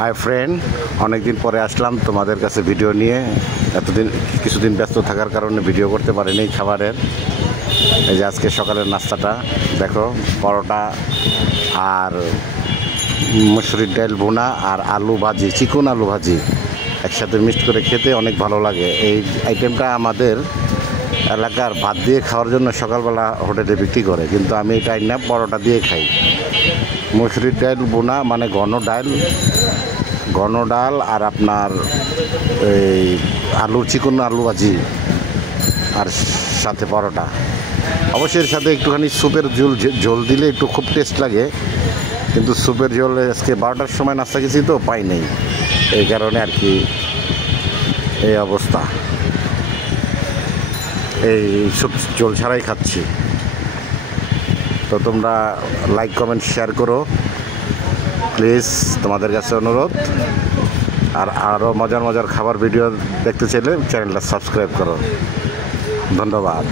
Hi friend, অনেকদিন পরে আসলাম তোমাদের কাছে ভিডিও নিয়ে। কিছুদিন ব্যস্ত থাকার কারণে ভিডিও করতে পারিনি খাবারের। এই যে আজকে সকালের নাস্তাটা দেখো, পরোটা আর মসুরির ডাল ভুনা আর আলু ভাজি, চিকন আলু ভাজি একসাথে মিক্সড করে খেতে অনেক ভালো লাগে। এই আইটেমটা আমাদের এলাকার ভাত দিয়ে খাওয়ার জন্য সকালবেলা হোটেলে বিক্রি করে, কিন্তু আমি এটা না পরোটা দিয়ে খাই। মসুরির ডাল ভুনা মানে ঘন ডাল আর আপনার এই চিকন আলু ভাজি আর সাথে পরোটা। অবশ্যই এর সাথে একটুখানি স্যুপের ঝোল দিলে একটু খুব টেস্ট লাগে, কিন্তু স্যুপের ঝোল আজকে 12টার সময় নাস্তা গেছি তো পাই নেই, এই কারণে আর কি এই অবস্থা। এই স্যুপ ঝোল ছাড়াই খাচ্ছি। তো তোমরা লাইক কমেন্ট শেয়ার করো প্লিজ, তোমাদের কাছে অনুরোধ। আর আরও মজার খাবার ভিডিও দেখতে চাইলে চ্যানেলটা সাবস্ক্রাইব করো। ধন্যবাদ।